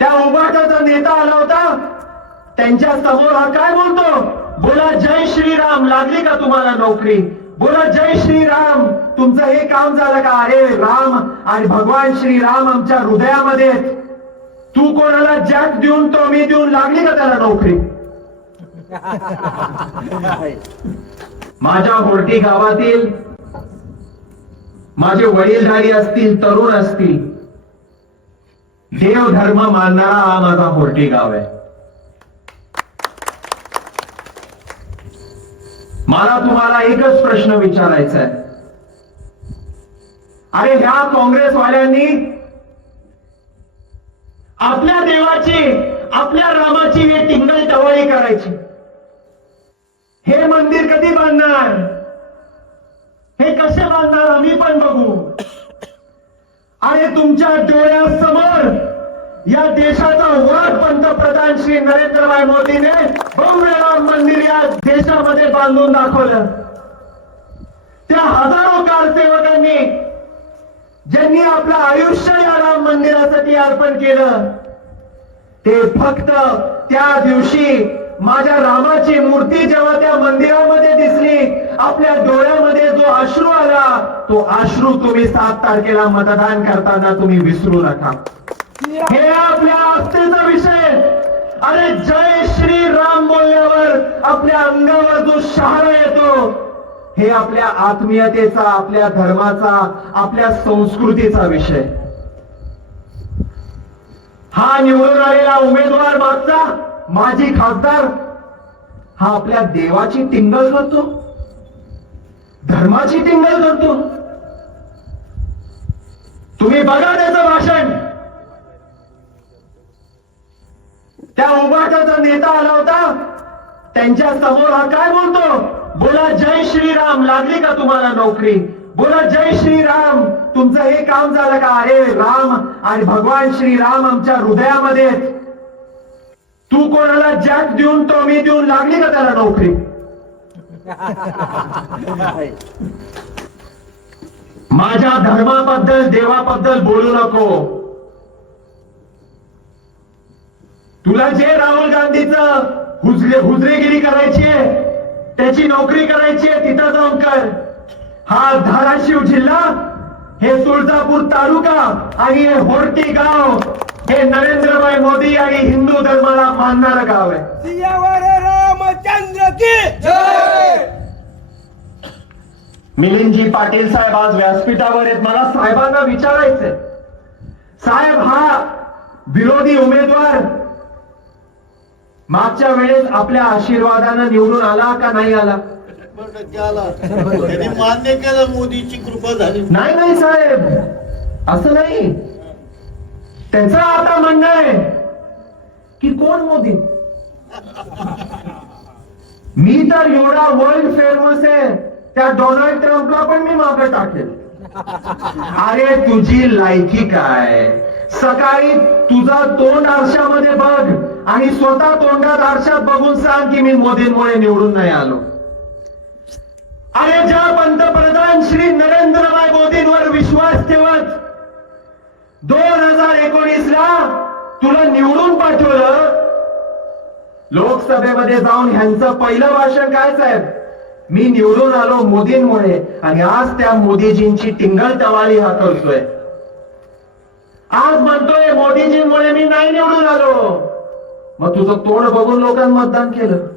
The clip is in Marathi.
त्या उंबरठाचा नेता आला होता त्यांच्या समोर हा काय बोलतो बोला जय श्रीराम लागली का तुम्हाला नोकरी बोला जय श्रीराम तुमचं हे काम झालं का अरे राम आणि भगवान श्रीराम आमच्या हृदयामध्ये तू कोणाला जॅक देऊन तो मी देऊन लागली का त्याला नोकरी माझ्या होर्टी गावातील माझे वडीलधारी असतील तरुण असतील देव धर्म मानणारा हा माझा पोर्टी गाव आहे मला तुम्हाला एकच प्रश्न विचारायचा आहे अरे ह्या काँग्रेसवाल्यांनी आपल्या देवाची आपल्या रामाची हे टिंगल टवाळी करायची हे मंदिर कधी बांधणार तुमच्या डोळ्यासमोर या देशाचा वर पंतप्रधान श्री नरेंद्र भाई मोदीने बहुवेळा मंदिर या देशामध्ये बांधून दाखवलं त्या हजारो कारसेवकांनी ज्यांनी आपलं आयुष्य या राम मंदिरासाठी अर्पण केलं ते फक्त त्या दिवशी माझ्या रामाची मूर्ती जेव्हा त्या मंदिरामध्ये दिसली आपल्या डोळ्यामध्ये जो अश्रू आला तो अश्रू तुम्ही सात तारखेला मतदान करताना तुम्ही विसरू नका हे आपल्या आस्थेचा विषय अरे जय श्री राम बोलल्यावर आपल्या अंगावर जो शहारा येतो हे आपल्या आत्मीयतेचा आपल्या धर्माचा आपल्या संस्कृतीचा विषय हा निवडून आलेला उमेदवार माझा माझी खासदार हा आपल्या देवाची टिंगल करतो धर्माची टिंगल करतो तुम्ही बघा त्याचं भाषण त्या उभाटाचा नेता आला होता त्यांच्या समोर हा काय बोलतो बोला जय श्रीराम लागली का तुम्हाला नोकरी बोला जय श्रीराम तुमचं हे काम झालं का अरे राम आणि भगवान श्रीराम आमच्या हृदयामध्ये तू कोणाला जॅक देऊन तो मी देऊन लागली का त्याला नोकरी माझ्या धर्माबद्दल देवाबद्दल बोलू नको तुला जे राहुल गांधीच हुजरे हुजरेगिरी करायची आहे त्याची नोकरी करायची आहे तिथं जाऊन कर हा धाराशिव जिल्हा हे तुळजापूर तालुका आणि हे होरटी गाव हे नरेंद्रभाई मोदी आणि हिंदू धर्माला मानणारं गाव आहे मिलिंदजी पाटील साहेब आज व्यासपीठावर आहेत मला साहेबांना विचारायचंय साहेब हा विरोधी उमेदवार मागच्या वेळेस आपल्या आशीर्वादानं निवडून आला का नाही आला मान्य केलं मोदीची कृपा झाली नाही नाही साहेब असं नाही त्यांचं आता म्हणणं आहे की कोण मोदी मी तर एवढा वर्ल्ड फेमस आहे त्या डोनाल्ड ट्रम्पला पण मी मागे टाकेल अरे तुझी लायकी काय सकाळी तुझा तोंड आरशामध्ये बघ आणि स्वतः तोंडात आरशात बघून सांग की मी मोदींमुळे निवडून नाही आलो अरे ज्या पंतप्रधान श्री नरेंद्रभाई मोदींवर विश्वास ठेवत दोन हजार एकोणीस ला तुला निवडून पाठवलं लोकसभेमध्ये जाऊन ह्यांचं पहिलं भाषण काय साहेब मी निवडून आलो मोदींमुळे आणि आज त्या मोदीजींची टिंगल टवाली हा करतोय आज म्हणतोय मोदीजींमुळे मी नाही निवडून आलो मग तुझं तोंड बघून लोकांनी मतदान केलं